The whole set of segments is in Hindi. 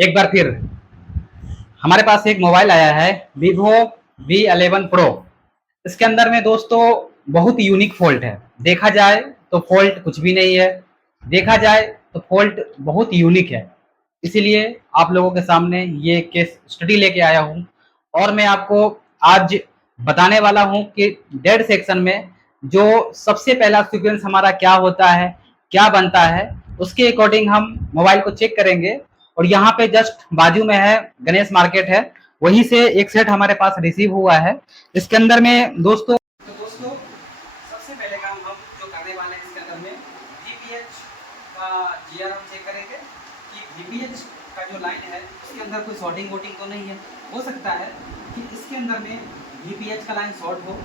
एक बार फिर हमारे पास एक मोबाइल आया है Vivo V11 Pro। इसके अंदर में दोस्तों बहुत यूनिक फॉल्ट है। देखा जाए तो फॉल्ट कुछ भी नहीं है, देखा जाए तो फॉल्ट बहुत यूनिक है। इसीलिए आप लोगों के सामने ये केस स्टडी लेके आया हूँ और मैं आपको आज बताने वाला हूँ कि डेड सेक्शन में जो सबसे पहला सीक्वेंस हमारा क्या होता है, क्या बनता है, उसके अकॉर्डिंग हम मोबाइल को चेक करेंगे। और यहाँ पे जस्ट बाजू में है गणेश मार्केट है, वहीं से एक सेट हमारे पास रिसीव हुआ है। इसके अंदर में दोस्तों सबसे पहले काम हम जो करने वाले हैं इसके अंदर में जीपीएच का जीआर हम चेक करेंगे कि जीपीएच का जो लाइन है उसके अंदर कोई शॉर्टिंग वोटिंग तो नहीं है। हो सकता है कि इसके अंदर में जीपीएच का लाइन शॉर्ट हो,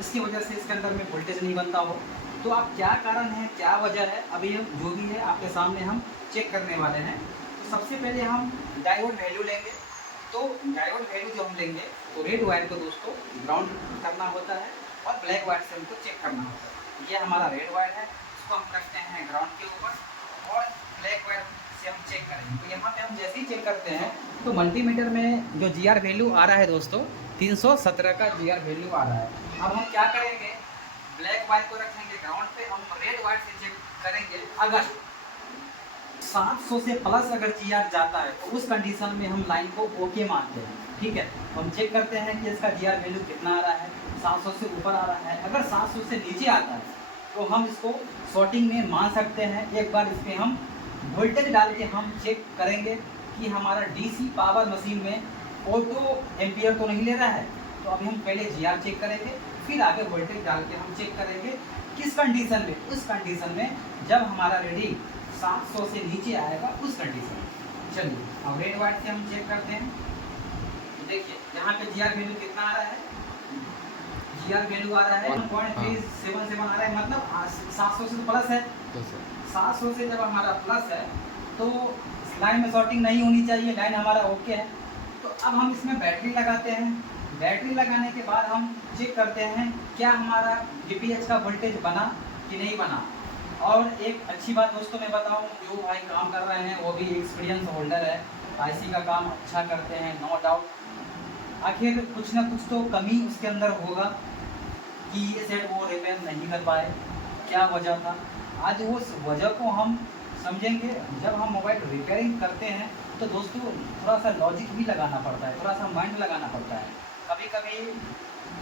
इसकी वजह से इसके अंदर में वोल्टेज नहीं बनता हो। तो आप क्या कारण है, क्या वजह है, अभी हम जो भी है आपके सामने हम चेक करने वाले हैं। तो सबसे पहले हम डायोड वैल्यू लेंगे। तो डायोड वैल्यू जो हम लेंगे तो रेड वायर को दोस्तों ग्राउंड करना होता है और ब्लैक वायर से हमको चेक करना होता है। ये हमारा रेड वायर है, इसको हम रखते हैं ग्राउंड के ऊपर और ब्लैक वायर से हम चेक करेंगे। तो यहाँ पे हम जैसे ही चेक करते हैं तो मल्टीमीटर में जो जीआर वैल्यू आ रहा है दोस्तों 317 का जीआर वैल्यू आ रहा है। अब हम क्या करेंगे, ब्लैक वायर को रखेंगे ग्राउंड पे, हम रेड वायर से चेक करेंगे। अगर 700 से प्लस अगर जीआर जाता है तो उस कंडीशन में हम लाइन को ओके मानते हैं। ठीक है, तो हम चेक करते हैं कि इसका जीआर वैल्यू कितना आ रहा है। 700 से ऊपर आ रहा है, अगर 700 से नीचे आता है तो हम इसको शॉर्टिंग में मान सकते हैं। एक बार इस पर हम वोल्टेज डाल के हम चेक करेंगे कि हमारा डीसी पावर मशीन में ऑटो एम्पियर तो नहीं ले रहा है। तो अभी हम पहले जीआर चेक करेंगे, फिर आगे वोल्टेज डाल के हम चेक करेंगे किस कंडीशन में, उस कंडीशन में जब हमारा रीडिंग 700 से नीचे आएगा उस कंडीशन में। चलिए अब रेड वायर से हम चेक करते हैं। तो देखिए यहाँ पे जीआर वैल्यू कितना आ रहा है, जीआर वैल्यू आ रहा है 1.377 आ रहा है, मतलब 700 से प्लस है। 700 से जब हमारा प्लस है तो लाइन में शॉर्टिंग नहीं होनी चाहिए, लाइन हमारा ओके है। तो अब हम इसमें बैटरी लगाते हैं। बैटरी लगाने के बाद हम चेक करते हैं क्या हमारा जीपीएच का वोल्टेज बना कि नहीं बना। और एक अच्छी बात दोस्तों मैं बताऊं, जो भाई काम कर रहे हैं वो भी एक्सपीरियंस होल्डर है, आईसी का काम अच्छा करते हैं, नो डाउट। आखिर कुछ ना कुछ तो कमी उसके अंदर होगा कि ये सेट वो रिपेयर नहीं कर पाए, क्या वजह था। आज उस वजह को हम समझेंगे। जब हम मोबाइल रिपेयरिंग करते हैं तो दोस्तों थोड़ा सा लॉजिक भी लगाना पड़ता है, थोड़ा सा माइंड लगाना पड़ता है। कभी कभी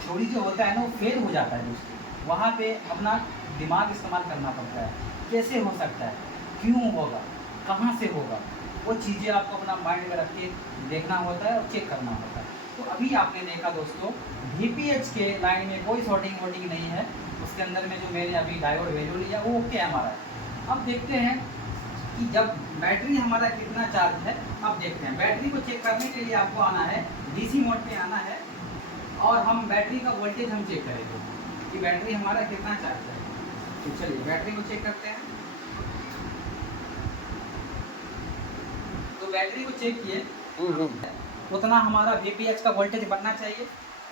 थ्योरी जो होता है ना वो फेल हो जाता है दोस्तों, वहाँ पे अपना दिमाग इस्तेमाल करना पड़ता है। कैसे हो सकता है, क्यों होगा, कहाँ से होगा, वो चीज़ें आपको अपना माइंड में रख के देखना होता है और चेक करना होता है। तो अभी आपने देखा दोस्तों VPH के लाइन में कोई शॉर्टिंग वोटिंग नहीं है। उसके अंदर में जो मैंने अभी डायोड वैल्यू लिया वो ओके हमारा है। अब देखते हैं कि जब बैटरी हमारा कितना चार्ज है। अब देखते हैं बैटरी को चेक करने के लिए आपको आना है DC मोड पे आना है और हम बैटरी का वोल्टेज हम चेक करेंगे कि बैटरी हमारा कितना चार्ज है। तो चलिए बैटरी को चेक करते हैं। तो बैटरी को चेक किए उतना हमारा VPH का वोल्टेज बनना चाहिए।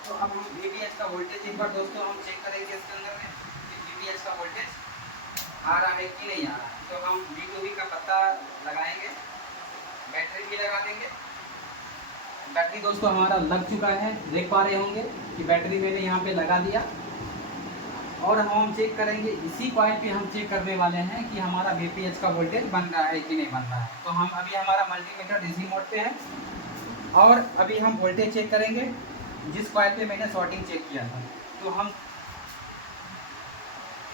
तो अब हम VPH का वोल्टेज एक बार दोस्तों हम चेक करेंगे इसके अंदर में कि VPH का वोल्टेज आ रहा है कि नहीं आ रहा है। तो हम V2V का पता लगाएंगे, बैटरी भी लगा देंगे। बैटरी दोस्तों हमारा लग चुका है, देख पा रहे होंगे कि बैटरी मैंने यहाँ पे लगा दिया। और हम चेक करेंगे इसी पॉइंट पे हम चेक करने वाले हैं कि हमारा VPH का वोल्टेज बन रहा है कि नहीं बन रहा है। तो हम अभी हमारा मल्टीमीटर DC मोड पे है और अभी हम वोल्टेज चेक करेंगे जिस पॉइंट पे मैंने शॉर्टिंग चेक किया था। तो हम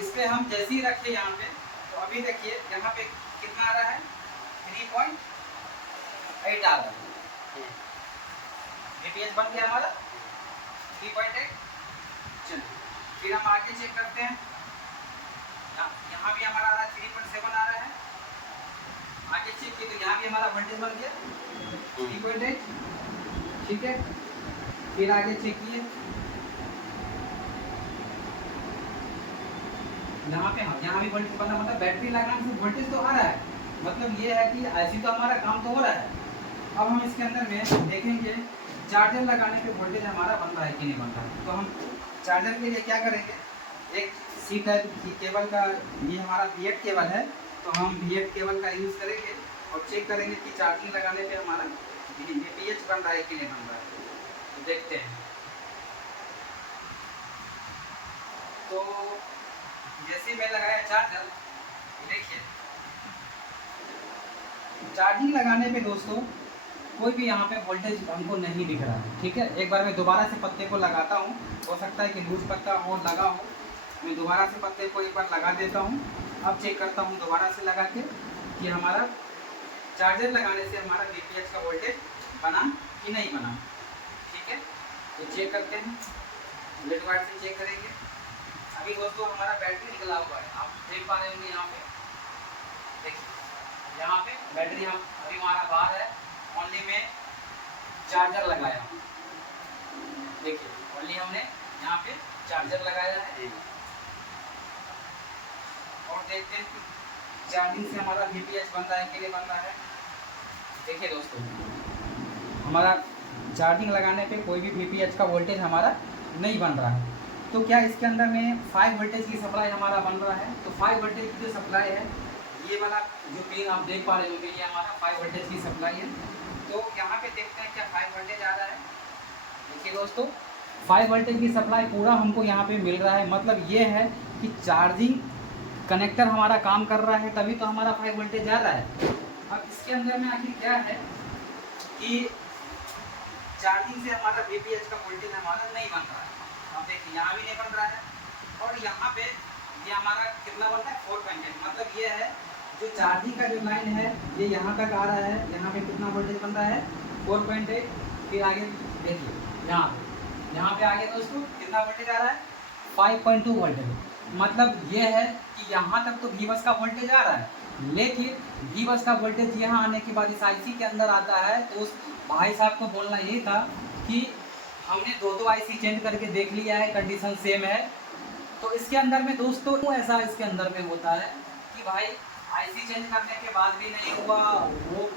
इस पर हम जैसे ही रखे यहाँ पे, तो अभी देखिए यहाँ पे कितना आ रहा है, 3.8 आ रहा है। VPH बन गया हमारा 3.8। चलिए फिर हम आगे चेक करते हैं। यहाँ भी हमारा आ रहा है 3.7 आ रहा है। आगे चेक किए तो यहाँ भी हमारा वोल्टेज बन गया 3.8। ठीक है, फिर आगे चेक किए यहाँ भी वोल्टेज बना, मतलब बैटरी लगाने से वोल्टेज तो आ रहा है, मतलब ये है कि ऐसी तो हमारा काम तो हो रहा है। अब हम इसके अंदर में देखेंगे चार्जर लगाने पे वोल्टेज हमारा बन रहा है कि नहीं बन रहा है। तो हम चार्जर के लिए क्या करेंगे, एक C टाइप केबल का, ये हमारा B8 केबल है, तो हम B8 केबल का यूज़ करेंगे और चेक करेंगे कि चार्जिंग लगाने पे हमारा VPH बन रहा है कि नहीं बन रहा है। तो देखते हैं। तो जैसे मैं लगाया चार्जर, देखिए चार्जिंग लगाने पे दोस्तों कोई भी यहाँ पे वोल्टेज हमको नहीं दिख रहा है। ठीक है, एक बार मैं दोबारा से पत्ते को लगाता हूँ, हो सकता है कि लूज पत्ता और लगा हो। मैं दोबारा से पत्ते को एक बार लगा देता हूँ। अब चेक करता हूँ दोबारा से लगा के कि हमारा चार्जर लगाने से हमारा VPH का वोल्टेज बना कि नहीं बना। ठीक है, तो चेक करते हैं, लेट वाट से चेक करेंगे। अभी दोस्तों हमारा बैटरी निकला हुआ है, आप देख पा रहे होंगे यहाँ पे। देखिए यहाँ पे बैटरी हम अभी हमारा बाहर है, ओनली में चार्जर लगाया हूँ। देखिए ओनली हमने यहाँ पे चार्जर लगाया है। और देखते हैं चार्जिंग से हमारा VPH बन रहा है कि नहीं बन रहा है। देखिए दोस्तों हमारा चार्जिंग लगाने पे कोई भी VPH का वोल्टेज हमारा नहीं बन रहा है। तो क्या इसके अंदर में 5 वोल्टेज की सप्लाई हमारा बन रहा है। तो 5 वोल्टेज की जो सप्लाई है, ये वाला जो पिन आप देख पा रहे होंगे, ये हमारा 5 वोल्टेज की सप्लाई है। तो यहाँ पे देखते हैं क्या 5 वोल्टेज आ रहा है। देखिए दोस्तों 5 वोल्टेज की सप्लाई पूरा हमको यहाँ पे मिल रहा है। मतलब ये है कि चार्जिंग कनेक्टर हमारा काम कर रहा है, तभी तो हमारा 5 वोल्टेज आ रहा है। अब इसके अंदर में आखिर क्या है कि चार्जिंग से हमारा VPH का वोल्टेज हमारा नहीं बन रहा है। अब देखिए यहाँ भी नहीं बन रहा है, और यहाँ पे ये हमारा कितना बन रहा है 4.8। मतलब ये है जो चार्जिंग का जो लाइन है ये यहाँ तक आ रहा है, यहाँ पे कितना वोल्टेज बन रहा है 4.8। फिर आगे देखिए यहाँ पे आगे दोस्तों कितना वोल्टेज आ रहा है 5.2 वोल्टेज। मतलब ये है कि यहाँ तक तो V बस का वोल्टेज आ रहा है, लेकिन V बस का वोल्टेज यहाँ आने के बाद इस IC के अंदर आता है। तो उस भाई साहब को बोलना ये था कि हमने दो IC चेंज करके देख लिया है, कंडीशन सेम है। तो इसके अंदर में दोस्तों ऐसा इसके अंदर में होता है कि भाई IC चेंज करने के बाद भी नहीं हुआ। वो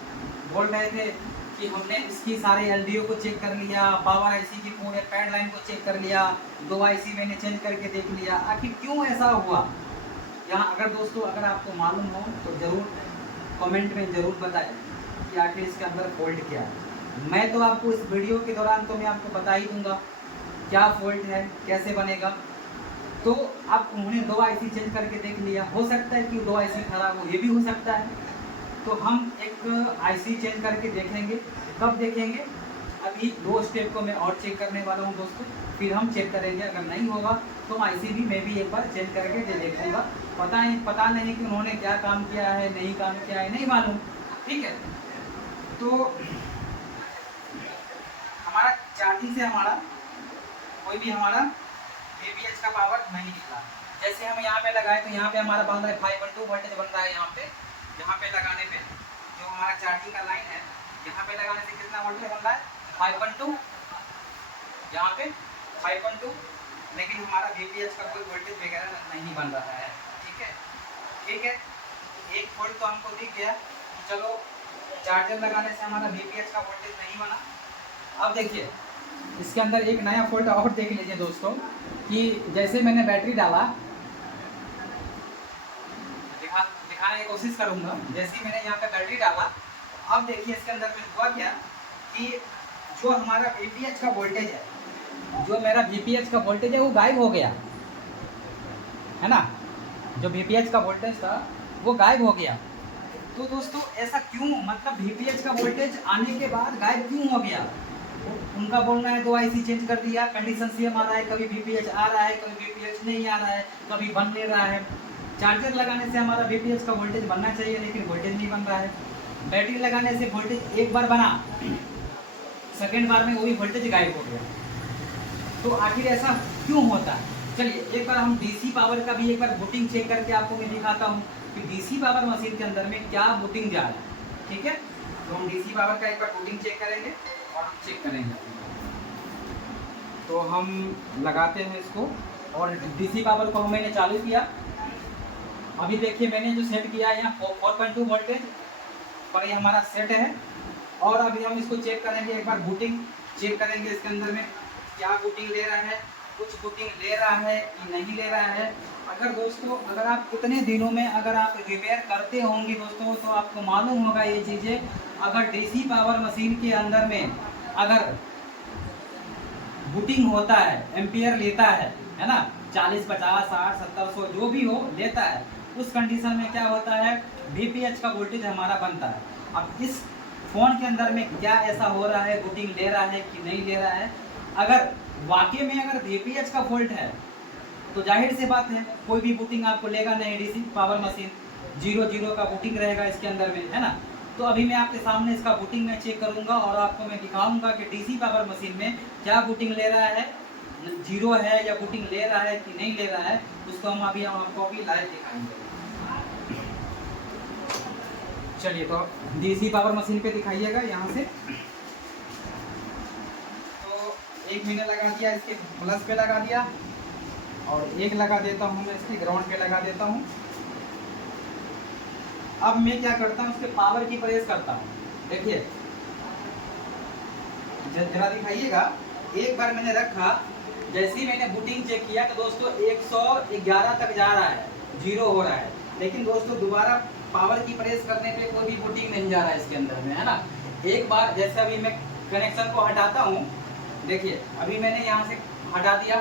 बोल रहे थे कि हमने इसकी सारे LDO को चेक कर लिया, पावर IC की पूरे पैड लाइन को चेक कर लिया, 2 IC मैंने चेंज करके देख लिया। आखिर क्यों ऐसा हुआ यहाँ, अगर दोस्तों अगर आपको मालूम हो तो ज़रूर कमेंट में ज़रूर बताएं कि आखिर इसके अंदर फॉल्ट क्या है। मैं तो आपको इस वीडियो के दौरान तो मैं आपको बता ही दूंगा क्या फॉल्ट है, कैसे बनेगा। तो आप उन्होंने 2 IC चेंज करके देख लिया, हो सकता है कि 2 IC खराब हो, ये भी हो सकता है। तो हम एक IC चेंज करके देखेंगे। कब देखेंगे, अभी 2 स्टेप को मैं और चेक करने वाला हूँ दोस्तों, फिर हम चेक करेंगे। अगर नहीं होगा तो IC भी मैं भी एक बार चेंज करके दे देखूँगा। पता नहीं कि उन्होंने क्या काम किया है, नहीं काम किया है, नहीं मालूम। ठीक है, तो हमारा चार्जिंग से हमारा कोई भी हमारा VPH का पावर नहीं निकला। जैसे हम यहाँ पे लगाए तो यहाँ पे हमारा बन रहा है 5.2 वोल्टेज बन रहा है। यहाँ पे लगाने पे जो हमारा चार्जिंग का लाइन है, यहाँ पे लगाने से कितना वोल्टेज बन रहा है 5.2, यहाँ पे 5.2। लेकिन हमारा VPH का कोई वोल्टेज वगैरह नहीं बन रहा है। ठीक है, एक फॉल्ट तो हमको दिख गया कि चलो चार्जर लगाने से हमारा VPH का वोल्टेज नहीं बना। अब देखिए इसके अंदर एक नया फॉल्ट और देख लीजिए दोस्तों, कि जैसे मैंने बैटरी डाला, दिखाने की कोशिश करूंगा। जैसे मैंने यहाँ पे बैटरी डाला, अब देखिए इसके अंदर में हुआ क्या कि जो हमारा VPH का वोल्टेज है, जो मेरा VPH का वोल्टेज है वो गायब हो गया है ना। जो VPH का वोल्टेज था वो गायब हो गया। तो दोस्तों ऐसा क्यों, मतलब VPH का वोल्टेज आने के बाद गायब क्यों हो गया। उनका बोलना है 2 IC चेंज कर दिया, कंडीशन सेम आ रहा है, कभी VPH आ रहा है, कभी VPH नहीं आ रहा है, कभी बन नहीं रहा है। चार्जर लगाने से हमारा VPH का वोल्टेज बनना चाहिए, लेकिन वोल्टेज नहीं बन रहा है। बैटरी लगाने से वोल्टेज एक बार बना, सेकेंड बार में वही वोल्टेज गायब हो गया। तो आखिर ऐसा क्यों होता है। चलिए एक बार हम DC पावर का भी एक बार बूटिंग चेक करके आपको मैं दिखाता हूँ कि DC पावर मशीन के अंदर में क्या बूटिंग जा रहा है। ठीक है, तो हम DC पावर का एक बार बूटिंग चेक करेंगे और हम चेक करेंगे। तो हम लगाते हैं इसको, और DC पावर को मैंने चालू किया। अभी देखिए मैंने जो सेट किया है यहाँ 4.2 वोल्टेज पर ये हमारा सेट है। और अभी हम इसको चेक करेंगे, एक बार बूटिंग चेक करेंगे इसके अंदर में क्या बूटिंग ले रहा है, कुछ बुकिंग ले रहा है कि नहीं ले रहा है। अगर दोस्तों अगर आप इतने दिनों में अगर आप रिपेयर करते होंगे दोस्तों तो आपको मालूम होगा ये चीज़ें। अगर डीसी पावर मशीन के अंदर में अगर बुकिंग होता है, एम्पियर लेता है ना, 40 50 60 70 100 जो भी हो लेता है, उस कंडीशन में क्या होता है, वीपीएच का वोल्टेज हमारा बनता है। अब इस फ़ोन के अंदर में क्या ऐसा हो रहा है, बुकिंग ले रहा है कि नहीं ले रहा है। अगर वाकई में अगर वीपीएच का फॉल्ट है तो जाहिर सी बात है कोई भी बुकिंग आपको लेगा नहीं। डीसी पावर मशीन 00 का बुकिंग रहेगा इसके अंदर में, है ना। तो अभी मैं आपके सामने इसका बुकिंग में चेक करूंगा और आपको मैं दिखाऊंगा कि डीसी पावर मशीन में क्या बुकिंग ले रहा है, 0 है या बुकिंग ले रहा है कि नहीं ले रहा है। उसको हम आपको अभी लाइव दिखाएंगे। चलिए तो डीसी पावर मशीन पे दिखाइएगा यहाँ से। तो एक मैंने लगा दिया, इसके प्लस पे लगा दिया और एक लगा देता हूँ मैं इसके ग्राउंड पे लगा देता हूँ। अब मैं क्या करता हूँ, उसके पावर की प्रेस करता हूँ। देखिए जरा दिखाइएगा। एक बार मैंने रखा, जैसे ही मैंने बुकिंग चेक किया तो दोस्तों 111 तक जा रहा है, 0 हो रहा है। लेकिन दोस्तों दोबारा पावर की प्रेस करने पे कोई भी बुकिंग नहीं जा रहा है इसके अंदर में, है ना। एक बार जैसे अभी मैं कनेक्शन को हटाता हूँ, देखिए अभी मैंने यहाँ से हटा दिया,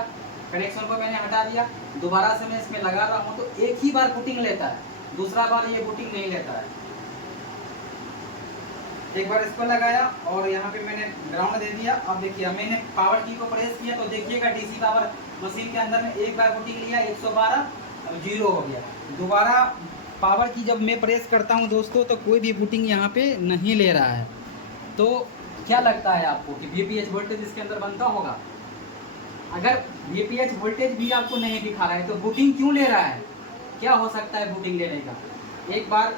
कनेक्शन को मैंने हटा दिया, दोबारा से मैं इसमें लगा रहा हूँ तो एक ही बार बुकिंग लेता है, दूसरा बार ये बुकिंग नहीं लेता है। एक बार इसको लगाया और यहाँ पे मैंने ग्राउंड दे दिया। अब देखिए मैंने पावर की को प्रेस किया तो देखिएगा डीसी पावर मशीन के अंदर में एक बार बुकिंग लिया 112, अब 0 हो गया। दोबारा पावर की जब मैं प्रेस करता हूँ दोस्तों तो कोई भी बुकिंग यहाँ पे नहीं ले रहा है। तो क्या लगता है आपको कि वीपीएच वोल्टेज इसके अंदर बनता होगा? अगर वीपीएच वोल्टेज भी आपको नहीं दिखा रहा है तो बुकिंग क्यों ले रहा है? क्या हो सकता है बुकिंग लेने का? एक बार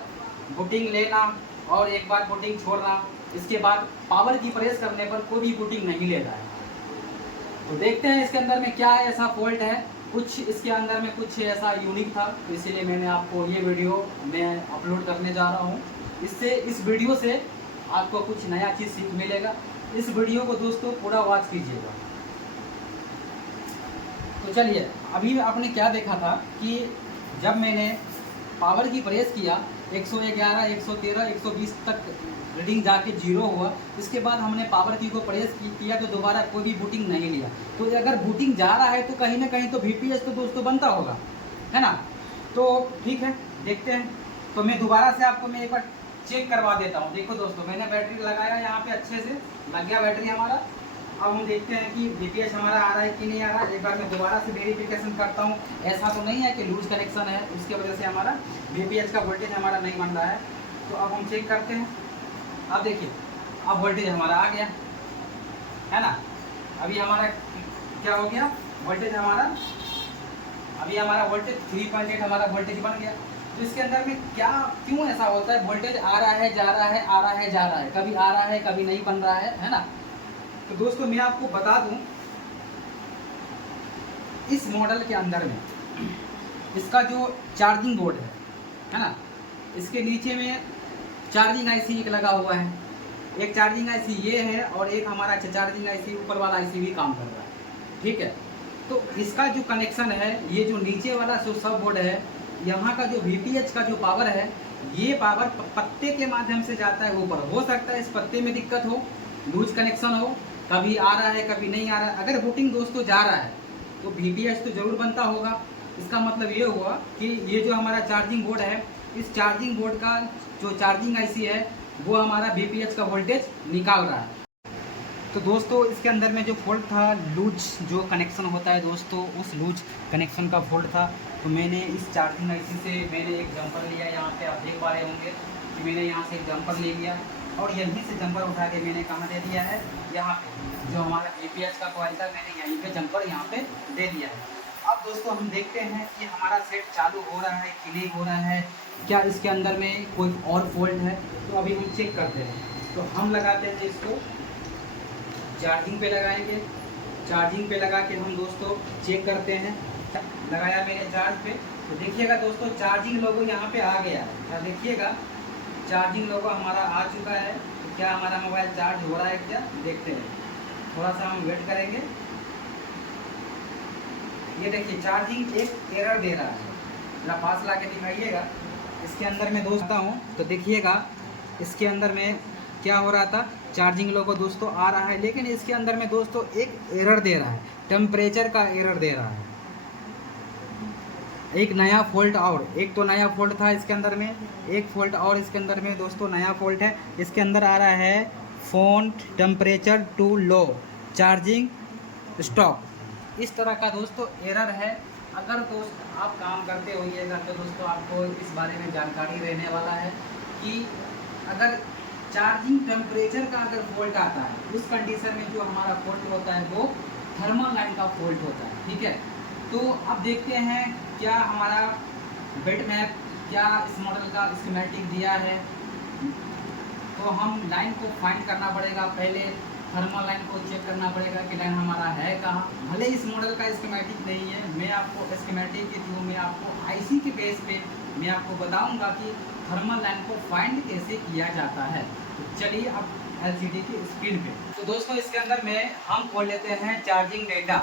बुकिंग लेना और एक बार बुकिंग छोड़ना, इसके बाद पावर की प्रेस करने पर कोई भी बुकिंग नहीं ले रहा है। तो देखते हैं इसके अंदर में क्या ऐसा फॉल्ट है। कुछ इसके अंदर में कुछ ऐसा यूनिक था, तो इसीलिए मैंने आपको ये वीडियो मैं अपलोड करने जा रहा हूँ। इस वीडियो से आपको कुछ नया चीज़ सीख मिलेगा। इस वीडियो को दोस्तों पूरा वॉच कीजिएगा। तो चलिए अभी आपने क्या देखा था कि जब मैंने पावर की प्रेस किया 111, 113, 120 तक रीडिंग जाके 0 हुआ। इसके बाद हमने पावर की को प्रेस किया तो दोबारा कोई भी बूटिंग नहीं लिया। तो अगर बूटिंग जा रहा है तो कहीं ना कहीं तो वीपीएच तो दोस्तों बनता होगा, है ना। तो ठीक है, देखते हैं। तो मैं दोबारा से आपको मैं एक बार चेक करवा देता हूँ। देखो दोस्तों मैंने बैटरी लगाया यहाँ पे, अच्छे से लग गया बैटरी हमारा। अब हम देखते हैं कि वीपीएच हमारा आ रहा है कि नहीं आ रहा है। एक बार मैं दोबारा से वेरिफिकेशन करता हूँ। ऐसा तो नहीं है कि लूज कनेक्शन है उसके वजह से हमारा वीपीएच का वोल्टेज हमारा नहीं बन रहा है। तो अब हम चेक करते हैं। अब देखिए अब वोल्टेज हमारा आ गया, है ना। अभी हमारा क्या हो गया, वोल्टेज हमारा अभी हमारा वोल्टेज 3.8 हमारा वोल्टेज बन गया। तो इसके अंदर में क्या क्यों ऐसा होता है, वोल्टेज आ रहा है जा रहा है, आ रहा है जा रहा है, कभी आ रहा है कभी नहीं बन रहा है ना। तो दोस्तों मैं आपको बता दूं, इस मॉडल के अंदर में इसका जो चार्जिंग बोर्ड है ना, इसके नीचे में चार्जिंग आईसी एक लगा हुआ है। एक चार्जिंग आईसी ये है और एक हमारा चार्जिंग आईसी ऊपर वाला आईसी भी काम कर रहा है, ठीक है। तो इसका जो कनेक्शन है, ये जो नीचे वाला जो सब बोर्ड है, यहाँ का जो वीपीएच का जो पावर है, ये पावर पत्ते के माध्यम से जाता है ऊपर। हो सकता है इस पत्ते में दिक्कत हो, लूज कनेक्शन हो, कभी आ रहा है कभी नहीं आ रहा है। अगर बूटिंग दोस्तों जा रहा है तो वीपीएच तो जरूर बनता होगा। इसका मतलब ये हुआ कि ये जो हमारा चार्जिंग बोर्ड है, इस चार्जिंग बोर्ड का जो चार्जिंग आईसी है वो हमारा वीपीएच का वोल्टेज निकाल रहा है। तो दोस्तों इसके अंदर में जो फॉल्ट था, लूज जो कनेक्शन होता है दोस्तों, उस लूज कनेक्शन का फॉल्ट था। तो मैंने इस चार्जिंग आईसी से मैंने एक जंपर लिया, यहाँ पे आप देख पा रहे होंगे कि मैंने यहाँ से एक जंपर ले लिया और यहीं से जंपर उठा के मैंने कहाँ दे दिया है, यहाँ पे जो हमारा वीपीएच का कॉइल था, मैंने यहीं पे जंपर यहाँ पे दे दिया है। अब दोस्तों हम देखते हैं कि हमारा सेट चालू हो रहा है कि नहीं हो रहा है, क्या इसके अंदर में कोई और फॉल्ट है। तो अभी हम चेक करते हैं। तो हम लगाते हैं इसको चार्जिंग पे लगाएंगे, चार्जिंग पे लगा के हम दोस्तों चेक करते हैं। लगाया मैंने चार्ज पे, तो देखिएगा दोस्तों चार्जिंग लोगो यहाँ पे आ गया है। क्या देखिएगा चार्जिंग लोगो हमारा आ चुका है। तो क्या हमारा मोबाइल चार्ज हो रहा है क्या, देखते हैं। थोड़ा सा हम वेट करेंगे। ये देखिए चार्जिंग एक एरर दे रहा है, जरा पास ला के दिखाइएगा। इसके अंदर मैं दोस्त हूँ तो देखिएगा इसके अंदर में क्या हो रहा था, चार्जिंग लोगों दोस्तों आ रहा है, लेकिन इसके अंदर में दोस्तों एक एरर दे रहा है, टेम्परेचर का एरर दे रहा है। एक नया फॉल्ट और, एक तो नया फॉल्ट था इसके अंदर में, एक फॉल्ट और इसके अंदर में दोस्तों नया फॉल्ट है। इसके अंदर आ रहा है phone temperature too low, charging stop, इस तरह का दोस्तों एरर है। अगर दोस्त आप काम करते होइएगा तो दोस्तों आपको इस बारे में जानकारी रहने वाला है कि अगर चार्जिंग टेम्परेचर का अगर फॉल्ट आता है, उस कंडीशन में जो हमारा फॉल्ट होता है वो थर्मल लाइन का फॉल्ट होता है, ठीक है। तो अब देखते हैं क्या हमारा बिटमैप क्या इस मॉडल का स्कीमेटिक दिया है। तो हम लाइन को फाइंड करना पड़ेगा, पहले थर्मल लाइन को चेक करना पड़ेगा कि लाइन हमारा है कहाँ। भले इस मॉडल का स्कीमेटिक नहीं है, मैं आपको स्कीमेटिक के थ्रू मैं आपको आईसी के बेस पे मैं आपको बताऊंगा कि थर्मल लाइन को फाइंड कैसे किया जाता है। तो चलिए अब एलसीडी की स्क्रीन पे, तो दोस्तों इसके अंदर में हम खोल लेते हैं चार्जिंग डेटा।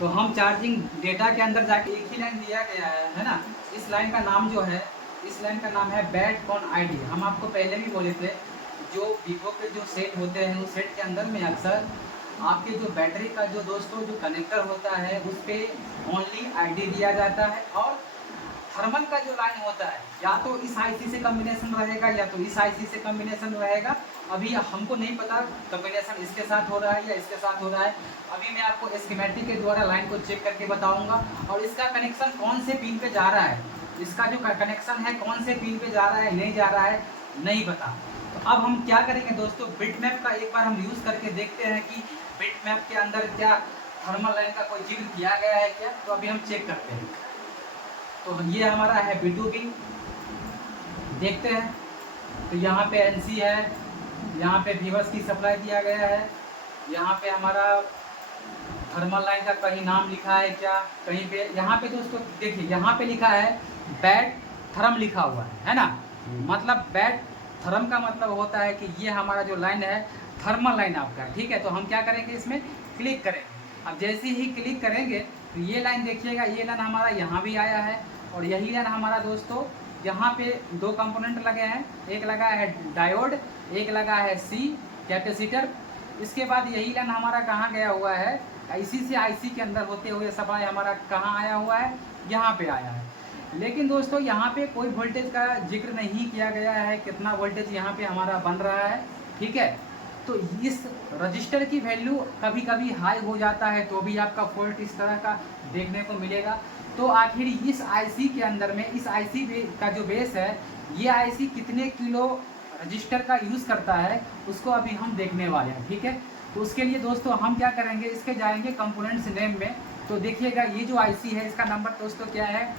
तो हम चार्जिंग डेटा के अंदर जाके एक ही लाइन दिया गया है ना, इस लाइन का नाम जो है, इस लाइन का नाम है बैट कॉन आईडी। हम आपको पहले भी बोले थे जो वीवो के जो सेट होते हैं उस सेट के अंदर में अक्सर आपके जो बैटरी का जो दोस्तों जो कनेक्टर होता है उस पर ओनली आईडी दिया जाता है, और थर्मल का जो लाइन होता है या तो इस आईसी से कॉम्बिनेशन रहेगा या तो इस आईसी से कॉम्बिनेशन रहेगा। अभी हमको नहीं पता कॉम्बिनेशन इसके साथ हो रहा है या इसके साथ हो रहा है, अभी मैं आपको स्कीमेटिक के द्वारा लाइन को चेक करके बताऊंगा। और इसका कनेक्शन कौन से पिन पे जा रहा है, इसका जो कनेक्शन है कौन से पिन पे जा रहा है नहीं जा रहा है नहीं पता। तो अब हम क्या करेंगे दोस्तों, बिटमैप का एक बार हम यूज़ करके देखते हैं कि बिटमैप के अंदर क्या थर्मल लाइन का कोई जिक्र किया गया है क्या। तो अभी हम चेक करते हैं। तो ये हमारा है B2B, देखते हैं। तो यहाँ पे NC है, यहाँ पे व्यूअर्स की सप्लाई दिया गया है, यहाँ पे हमारा थर्मल लाइन का कहीं नाम लिखा है क्या, कहीं पे यहाँ पे दोस्तों देखिए यहाँ पे लिखा है बैट थर्म लिखा हुआ है ना। मतलब बैट थर्म का मतलब होता है कि ये हमारा जो लाइन है थर्मल लाइन आपका है, ठीक है। तो हम क्या करेंगे, इसमें क्लिक करेंगे। अब जैसे ही क्लिक करेंगे तो ये लाइन देखिएगा, ये लाइन हमारा यहाँ भी आया है, और यही लाइन हमारा दोस्तों यहाँ पे दो कंपोनेंट लगे हैं, एक लगा है डायोड, एक लगा है C कैपेसिटर। इसके बाद यही लाइन हमारा कहाँ गया हुआ है, IC से IC के अंदर होते हुए सप्लाई हमारा कहाँ आया हुआ है, यहाँ पे आया है। लेकिन दोस्तों यहाँ पे कोई वोल्टेज का जिक्र नहीं किया गया है, कितना वोल्टेज यहाँ पे हमारा बन रहा है, ठीक है। तो इस रजिस्टर की वैल्यू कभी कभी हाई हो जाता है तो भी आपका फॉल्ट इस तरह का देखने को मिलेगा। तो आखिर इस आईसी के अंदर में, इस आईसी का जो बेस है, ये आईसी कितने किलो रजिस्टर का यूज़ करता है उसको अभी हम देखने वाले हैं, ठीक है। तो उसके लिए दोस्तों हम क्या करेंगे, इसके जाएंगे कंपोनेंट्स नेम में। तो देखिएगा ये जो आईसी है इसका नंबर दोस्तों क्या है,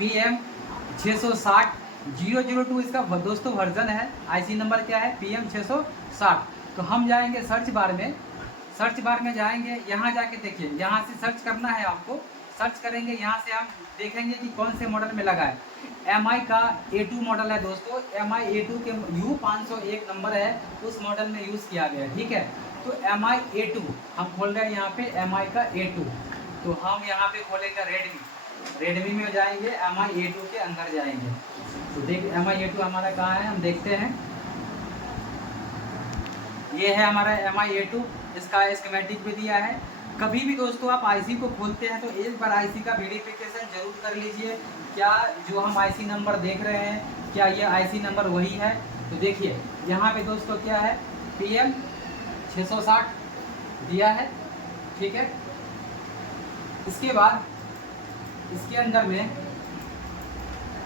PM660-002 इसका दोस्तों वर्जन है। आईसी नंबर क्या है, PM660। तो हम जाएंगे सर्च बार में, सर्च बार में जाएंगे, यहाँ जाके देखिए, यहाँ से सर्च करना है आपको। सर्च करेंगे, यहाँ से हम देखेंगे कि कौन से मॉडल में लगा है। MI का A2 मॉडल है दोस्तों, MI A2 के U501 नंबर है, उस मॉडल में यूज़ किया गया है, ठीक है। तो MI A2 हम खोल रहे हैं यहाँ पे, MI का A2। तो हम यहाँ पे खोलेंगे रेडमी में जाएंगे, MI A2 के अंदर जाएंगे। तो देख MI A2 हमारा कहाँ है, हम देखते हैं। ये है हमारा MI A2, इसका स्कीमेटिक भी दिया है। कभी भी दोस्तों आप आईसी को खोलते हैं तो एक बार आईसी का वेरिफिकेशन जरूर कर लीजिए, क्या जो हम आईसी नंबर देख रहे हैं क्या ये आईसी नंबर वही है। तो देखिए यहाँ पे दोस्तों क्या है, PM660 दिया है, ठीक है। इसके बाद इसके अंदर में,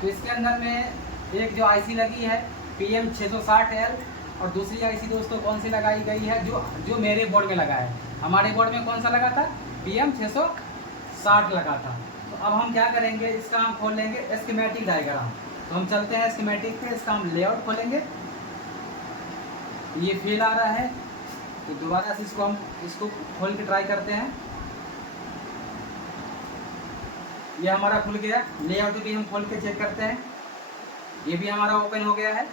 तो इसके अंदर में एक जो आईसी लगी है PM660L, और दूसरी आईसी दोस्तों कौन सी लगाई गई है, जो मेरे बोर्ड में लगा है। हमारे बोर्ड में कौन सा लगा था, PM660 लगा था। तो अब हम क्या करेंगे, इसका हम खोल लेंगे स्कीमेटिक डायग्राम। तो हम चलते हैं स्कीमेटिक पे, इसका हम लेआउट खोलेंगे। ये फेल आ रहा है तो दोबारा से इसको खोल के ट्राई करते हैं। ये हमारा खुल गया, लेआउट भी हम खोल के चेक करते हैं, ये भी हमारा ओपन हो गया है।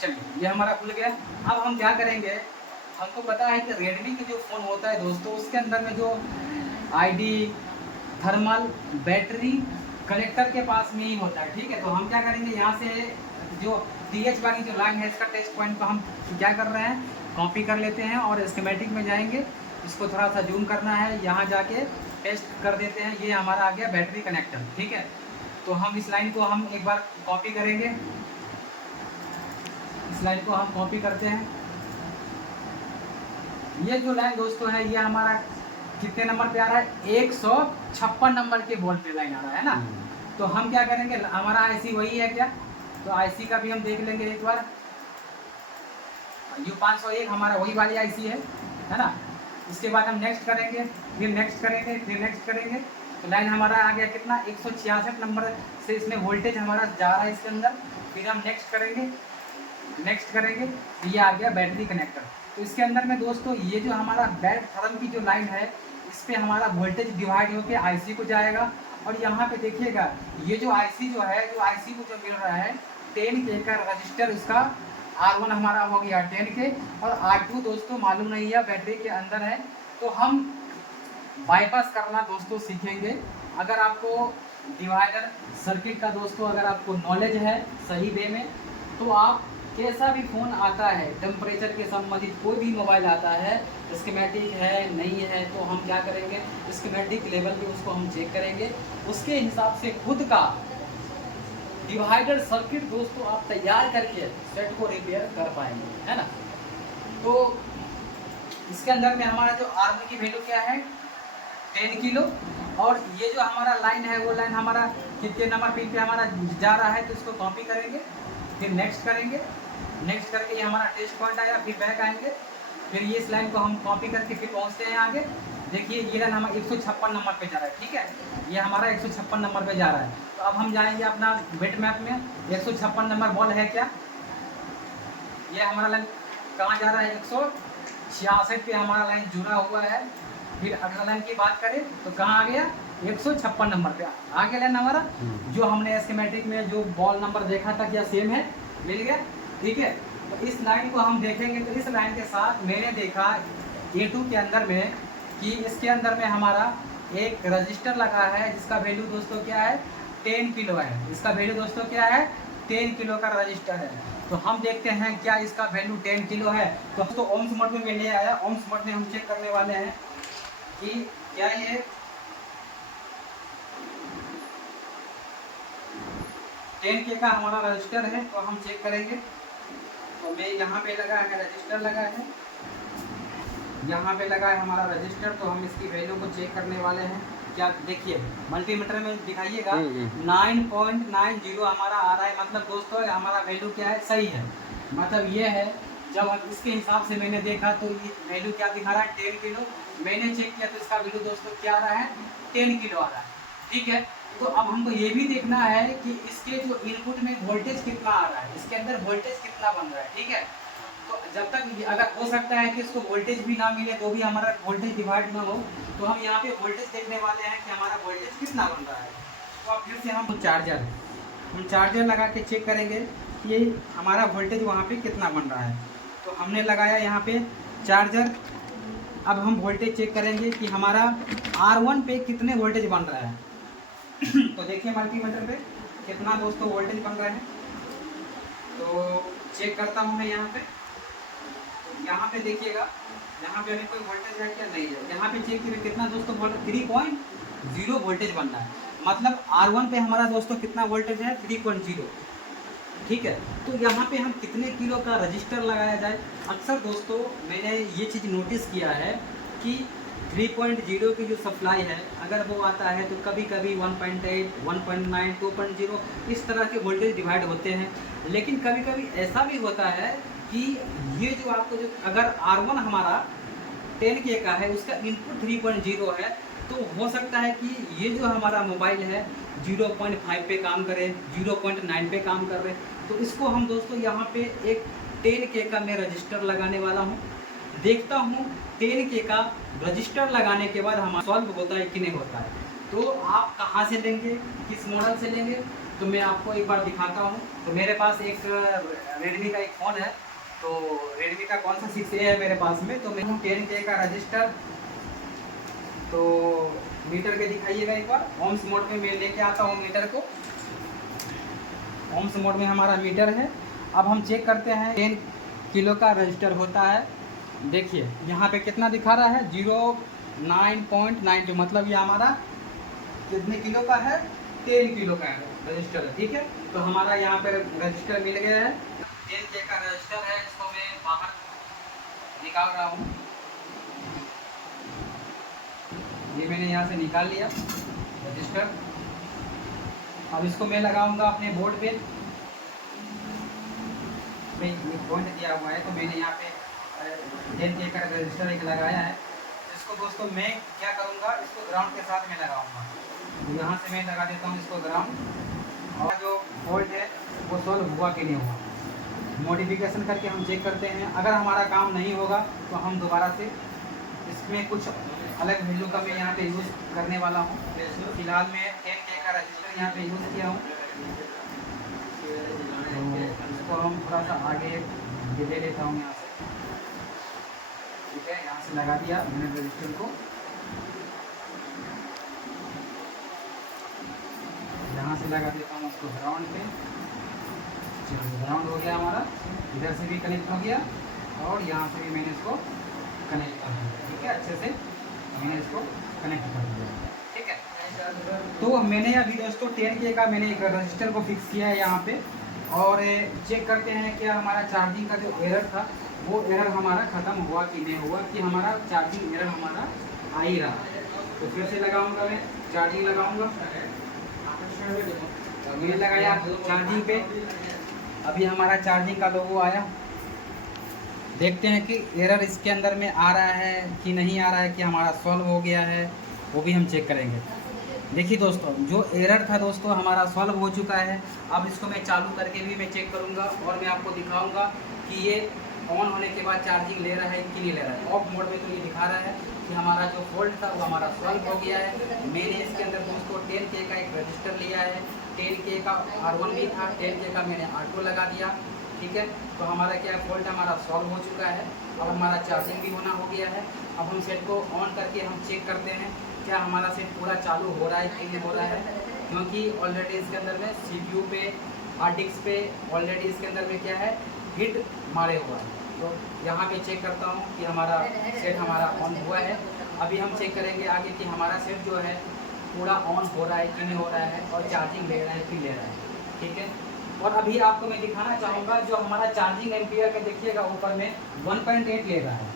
चलिए ये हमारा खुल गया। अब हम क्या करेंगे, हमको पता है कि रेडमी के जो फ़ोन होता है दोस्तों, उसके अंदर में जो आईडी, थर्मल, बैटरी कनेक्टर के पास में ही होता है, ठीक है। तो हम क्या करेंगे, यहाँ से जो TH वाली जो लाइन है, इसका टेस्ट पॉइंट को हम क्या कर रहे हैं, कॉपी कर लेते हैं और स्कीमेटिक में जाएंगे, इसको थोड़ा सा जूम करना है, यहाँ जाके पेस्ट कर देते हैं। ये हमारा आ गया बैटरी कनेक्टर, ठीक है। तो हम इस लाइन को हम एक बार कॉपी करेंगे, इस लाइन को हम कॉपी करते हैं। ये जो लाइन दोस्तों है, ये हमारा कितने नंबर पे आ रहा है, 156 नंबर के बोल्ट पे लाइन आ रहा है ना। तो हम क्या करेंगे, हमारा आईसी वही है क्या, तो आईसी का भी हम देख लेंगे एक बार। U501 हमारा वही वाली आईसी है ना। इसके बाद हम नेक्स्ट करेंगे, फिर नेक्स्ट करेंगे, फिर नेक्स्ट करेंगे। तो लाइन हमारा आ गया कितना, 166 नंबर से इसमें वोल्टेज हमारा जा रहा है इसके अंदर। फिर हम नेक्स्ट करेंगे, नेक्स्ट करेंगे, तो ये आ गया बैटरी कनेक्टर। तो इसके अंदर में दोस्तों ये जो हमारा बैट थर्म की जो लाइन है, इस पर हमारा वोल्टेज डिवाइड होकर आईसी को जाएगा। और यहाँ पे देखिएगा, ये जो आईसी जो है, जो आईसी को जो मिल रहा है 10K का रजिस्टर, इसका R1 हमारा हो गया 10K और R2 दोस्तों मालूम नहीं है, बैटरी के अंदर है। तो हम बाईपास करना दोस्तों सीखेंगे। अगर आपको डिवाइडर सर्किट का दोस्तों अगर आपको नॉलेज है सही वे में, तो आप कैसा भी फ़ोन आता है, टेम्परेचर के संबंधित कोई भी मोबाइल आता है, स्कीमेटिक है नहीं है, तो हम क्या करेंगे, स्कीमेटिक लेवल पे उसको हम चेक करेंगे, उसके हिसाब से खुद का डिवाइडर सर्किट दोस्तों आप तैयार करके सेट को रिपेयर कर पाएंगे, है ना। तो इसके अंदर में हमारा जो R1 की वैल्यू क्या है, 10 किलो। और ये जो हमारा लाइन है, वो लाइन हमारा कितने नंबर पिन पे हमारा जा रहा है, तो इसको कॉपी करेंगे, फिर नेक्स्ट करेंगे, नेक्स्ट करके ये हमारा टेस्ट पॉइंट आएगा, फिर बैक आएंगे, फिर ये इस लाइन को हम कॉपी करके फिर पहुँचते हैं आगे। देखिए ये लाइन हमारा 156 नंबर पे जा रहा है, ठीक है, ये हमारा 156 नंबर पे जा रहा है। तो अब हम जाएंगे अपना बिट मैप में, 156 नंबर बॉल है क्या, ये हमारा लाइन कहाँ जा रहा है, 166 पे हमारा लाइन जुड़ा हुआ है। फिर अगला लाइन की बात करें तो कहाँ आ गया, 156 नंबर पे आ गया लाइन हमारा। जो हमने स्कीमेटिक में जो बॉल नंबर देखा था क्या सेम है, मिल गया, ठीक है। तो इस लाइन को हम देखेंगे, तो इस लाइन के साथ मैंने देखा A2 के अंदर में कि इसके अंदर में हमारा एक रजिस्टर लगा है, जिसका वैल्यू दोस्तों क्या है, 10 किलो है। इसका वैल्यू दोस्तों क्या है, 10 किलो का रजिस्टर है। तो हम देखते हैं क्या इसका वैल्यू 10 किलो है। तो ओम्स मोड में मैं ले आया, ओम्स मोड में हम चेक करने वाले हैं कि क्या ये 10K का हमारा रजिस्टर है। तो हम चेक करेंगे, तो मैं यहाँ पे लगा है रजिस्टर लगा है, यहाँ पे लगा है हमारा रजिस्टर। तो हम इसकी वैल्यू को चेक करने वाले हैं। क्या देखिए मल्टीमीटर में दिखाइएगा 9.90 हमारा आ रहा है। मतलब दोस्तों हमारा वैल्यू क्या है, सही है। मतलब ये है, जब हम इसके हिसाब से मैंने देखा तो ये वैल्यू क्या दिखा रहा है, 10 किलो। मैंने चेक किया तो इसका वैल्यू दोस्तों क्या आ रहा है, 10 किलो आ रहा है, ठीक है। तो अब हमको ये भी देखना है कि इसके जो इनपुट में वोल्टेज कितना आ रहा है, इसके अंदर वोल्टेज कितना बन रहा है, ठीक है। तो जब तक अगर हो सकता है कि इसको वोल्टेज भी ना मिले तो भी हमारा वोल्टेज डिवाइड ना हो, तो हम यहाँ पे वोल्टेज देखने वाले हैं कि हमारा वोल्टेज कितना बन रहा है। तो अब फिर से हम चार्जर लगा के चेक करेंगे कि हमारा वोल्टेज वहाँ पे कितना बन रहा है। तो हमने लगाया यहाँ पे चार्जर। अब हम वोल्टेज चेक करेंगे कि हमारा R1 पे कितने वोल्टेज बन रहा है। तो देखिए मल्टीमीटर पे कितना दोस्तों वोल्टेज बन रहा है। तो चेक करता हूँ मैं यहाँ पे देखिएगा, यहाँ पे अभी कोई वोल्टेज है क्या, नहीं है। यहाँ पे चेक करिए कितना दोस्तों वोल्टेज, 3.0 वोल्टेज बन रहा है। मतलब R1 पे हमारा दोस्तों कितना वोल्टेज है, 3.0, ठीक है। तो यहाँ पे हम कितने किलो का रजिस्टर लगाया जाए। अक्सर दोस्तों मैंने ये चीज़ नोटिस किया है कि 3.0 की जो सप्लाई है, अगर वो आता है तो कभी कभी 1.8, 1.9, 2.0 इस तरह के वोल्टेज डिवाइड होते हैं। लेकिन कभी कभी ऐसा भी होता है कि ये जो आपको जो अगर R1 हमारा 10K का है, उसका इनपुट 3.0 है, तो हो सकता है कि ये जो हमारा मोबाइल है 0.5 पे काम करे, 0.9 पे काम कर रहे। तो इसको हम दोस्तों यहाँ पे एक 10K का मैं रजिस्टर लगाने वाला हूँ। देखता हूँ 10K का रजिस्टर लगाने के बाद हमारा सॉल्व होता है कि नहीं होता है। तो आप कहाँ से लेंगे, किस मॉडल से लेंगे, तो मैं आपको एक बार दिखाता हूँ। तो मेरे पास एक रेडमी का एक फ़ोन है, तो रेडमी का कौन सा 6A है मेरे पास में, तो मैं हूँ 10K का रजिस्टर। तो मीटर के दिखाइएगा एक बार। ओम्स मोड में मैं लेके आता हूँ मीटर को। ओम्स मोड में हमारा मीटर है। अब हम चेक करते हैं 10 किलो का रजिस्टर होता है। देखिए यहाँ पे कितना दिखा रहा है, 09.92, मतलब ये हमारा कितने किलो का है, 10 किलो का रजिस्टर है। ठीक है, तो हमारा यहाँ पे रजिस्टर मिल गया है। 10K का रजिस्टर है, इसको मैं बाहर निकाल रहा हूँ। ये मैंने यहाँ से निकाल लिया रजिस्टर। अब इसको मैं लगाऊंगा अपने बोर्ड पे। पॉइंट दिया हुआ है, तो मैंने यहाँ पे 10K का रजिस्टर एक लगाया है। इसको दोस्तों मैं क्या करूँगा, इसको ग्राउंड के साथ में लगाऊंगा। तो यहाँ से मैं लगा देता हूँ इसको ग्राउंड। और जो फॉल्ट है वो सॉल्व हुआ कि नहीं हुआ, मॉडिफिकेशन करके हम चेक करते हैं। अगर हमारा काम नहीं होगा तो हम दोबारा से इसमें कुछ अलग वैल्यू का मैं यहाँ पे यूज़ करने वाला हूँ। फिलहाल मैं 10K का रजिस्टर यहाँ पे यूज़ किया हूँ। तो इसको हम थोड़ा सा आगे ले लेता हूँ यहाँ से। ठीक है, यहाँ से लगा दिया मैंने रजिस्टर को। यहाँ से लगा देता हूँ उसको ग्राउंड पे। चलिए ग्राउंड हो गया हमारा, इधर से भी कनेक्ट हो गया और यहाँ से भी मैंने इसको कनेक्ट कर दिया। ठीक है, अच्छे से मैंने इसको कनेक्ट कर दिया। ठीक है, तो मैंने अभी दोस्तों 10K का मैंने एक रजिस्टर को फिक्स किया है यहाँ पे। और चेक करते हैं कि हमारा चार्जिंग का जो एरर था वो एरर हमारा ख़त्म हुआ कि नहीं हुआ, कि हमारा चार्जिंग एरर हमारा आ ही रहा है। तो फिर से लगाऊंगा, मैं चार्जिंग लगाऊंगा। मैंने लगाया चार्जिंग पे, अभी हमारा चार्जिंग का लोगो आया। देखते हैं कि एरर इसके अंदर में आ रहा है कि नहीं आ रहा है, कि हमारा सॉल्व हो गया है, वो भी हम चेक करेंगे। देखिए दोस्तों, जो एरर था दोस्तों हमारा सॉल्व हो चुका है। अब इसको मैं चालू करके भी मैं चेक करूंगा और मैं आपको दिखाऊंगा कि ये ऑन होने के बाद चार्जिंग ले रहा है कि नहीं ले रहा है। ऑफ मोड में तो ये दिखा रहा है कि हमारा जो फॉल्ट था वो हमारा सॉल्व हो गया है। मैंने इसके अंदर दोस्तों 10K का एक रजिस्टर लिया है। 10K का R1 भी था, 10K का मैंने R2 लगा दिया। ठीक है, तो हमारा क्या फॉल्ट हमारा सॉल्व हो चुका है। अब हमारा चार्जिंग भी होना हो गया है। अब हम सेट को ऑन करके हम चेक करते हैं क्या हमारा सेट पूरा चालू हो रहा है कि नहीं हो रहा है, क्योंकि ऑलरेडी इसके अंदर में CPU पे, हार्ड डिस्क पे ऑलरेडी इसके अंदर में क्या है, हिट मारे हुआ है। तो यहाँ पे चेक करता हूँ कि हमारा सेट हमारा ऑन हुआ है। अभी हम चेक करेंगे आगे कि हमारा सेट जो है पूरा ऑन हो रहा है कि नहीं हो रहा है और चार्जिंग ले रहा है कि ले रहा है। ठीक है, और अभी आपको मैं दिखाना चाहूँगा जो हमारा चार्जिंग एम्पियर का देखिएगा ऊपर में 1.8 ले रहा है।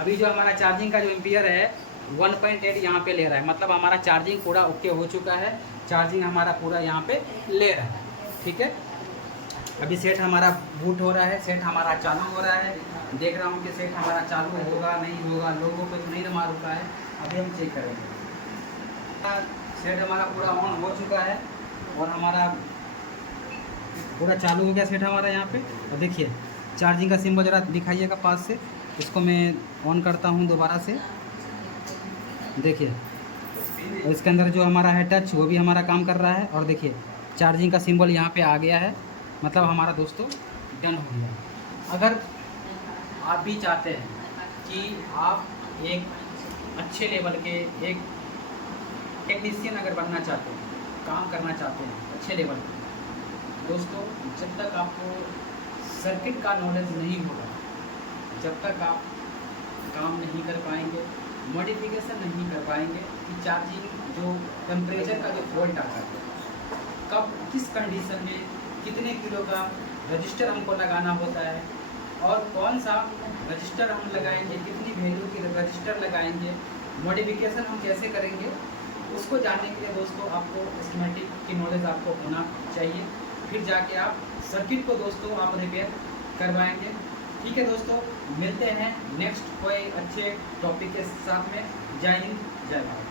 अभी जो हमारा चार्जिंग का जो एम्पियर है 1.8 यहाँ पे ले रहा है, मतलब हमारा चार्जिंग पूरा ओके हो चुका है। चार्जिंग हमारा पूरा यहाँ पे ले रहा है। ठीक है, अभी सेट हमारा बूट हो रहा है, सेट हमारा चालू हो रहा है। देख रहा हूँ कि सेट हमारा चालू होगा नहीं होगा, लोगों को तो नहीं मार रुका है। अभी हम चेक करेंगे। सेट हमारा पूरा ऑन हो चुका है और हमारा पूरा चालू हो गया सेट हमारा यहाँ पे। और देखिए चार्जिंग का सिंबल ज़रा दिखाइएगा पास से। इसको मैं ऑन करता हूँ दोबारा से। देखिए, और इसके अंदर जो हमारा है टच वो भी हमारा काम कर रहा है। और देखिए चार्जिंग का सिंबल यहाँ पे आ गया है, मतलब हमारा दोस्तों डन हो गया। अगर आप भी चाहते हैं कि आप एक अच्छे लेवल के एक टेक्नीशियन अगर बनना चाहते हैं, काम करना चाहते हैं अच्छे लेवल पे, दोस्तों जब तक आपको सर्किट का नॉलेज नहीं होगा, जब तक आप काम नहीं कर पाएंगे, मॉडिफिकेशन नहीं कर पाएंगे कि चार्जिंग जो टेम्परेचर का जो फॉल्ट आता है, कब किस कंडीशन में कितने किलो का रजिस्टर हमको लगाना होता है और कौन सा रजिस्टर हम लगाएंगे, कितनी वैल्यू की रजिस्टर लगाएंगे, मॉडिफिकेशन हम कैसे करेंगे, उसको जानने के लिए दोस्तों आपको स्कीमेटिक की नॉलेज आपको होना चाहिए। फिर जाके आप सर्किट को दोस्तों आप रिपेयर करवाएंगे। ठीक है दोस्तों, मिलते हैं नेक्स्ट कोई अच्छे टॉपिक के साथ में। जय हिंद, जय भारत।